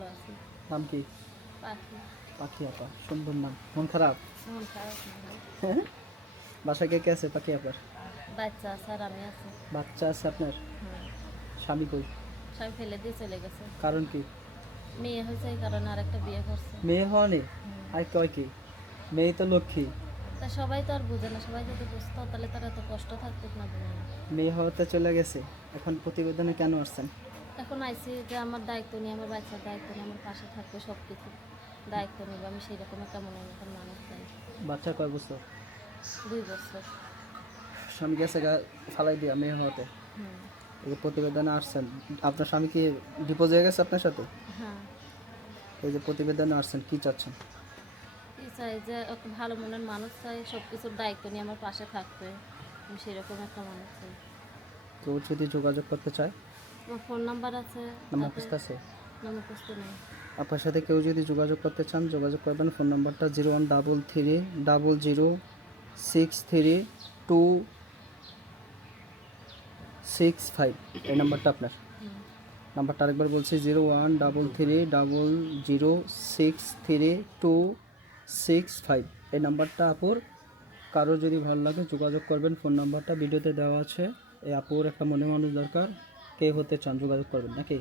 ভালো আছি। নাম কি? পাখি। পাখি আপা, সুন্দর নাম। মন খারাপ? মন খারাপ না ভাই। বাসায় কে কে আছে পাখি আপার? বাচ্চা আছে আর আমি আছি। বাচ্চা আছে আপনার? হ্যাঁ। স্বামী কই? সবাই ফেলে দিয়ে চলে গেছে। কারণ কি? মেয়ে হয়েছে এই কারণে আর একটা বিয়ে করছে। মেয়ে হওয়া নেই? আর কয় কি? মেয়ে তো লক্ষ্মী। তা সবাই তো আর বুঝে না, সবাই যদি বুঝতো তাহলে তারা এত কষ্ট থাকতো না দুনিয়া। মেয়ে হওয়াতে চলে গেছে, এখন প্রতিবেদনে কেন আসছেন? এখন আইসি যে আমার দায়িত্ব নিয়ে, আমার বাচ্চার দায়িত্ব নিয়ে আমার পাশে থাকবে, সব কিছু দায়িত্ব নিবে। আমি সেই রকম একটা মনের মতন মানুষ চাই। বাচ্চা কয় বছর? 2 বছর। স্বামী গেছে গা ফালাই দিয়া মেয়ে হওয়াতে? হুম। এই যে প্রতিবেদনে আসছেন, আপনার স্বামী কি ডিপোজ হয়ে গেছে আপনার সাথে? হ্যাঁ। এই যে প্রতিবেদনে আসছেন, কি চাচ্ছেন? কি চাই যে একটা ভালো মনের মানুষ চাই, সব কিছুর দায়িত্ব নিয়ে আমার পাশে থাকবে। আমি সেরকম একটা মানুষ চাই। কেউ যদি যোগাযোগ করতে চায়? আমার ফোন নাম্বার আছে। নাম মুখস্থ আছে? না, মুখস্থ নেই। আপনার সাথে কেউ যদি যোগাযোগ করতে চান যোগাযোগ করবেন। ফোন নাম্বারটা 0133006265। এই নাম্বারটা আপনার? হুম। নাম্বারটা আরেকবার বলছি, 013300636265। এই নাম্বারটা আপুর। কারো যদি ভালো লাগে যোগাযোগ করবেন। ফোন নাম্বারটা ভিডিওতে দেওয়া আছে। এই আপুর একটা মনে মানুষ দরকার, কে হতে চান যোগাযোগ করবেন নাকি?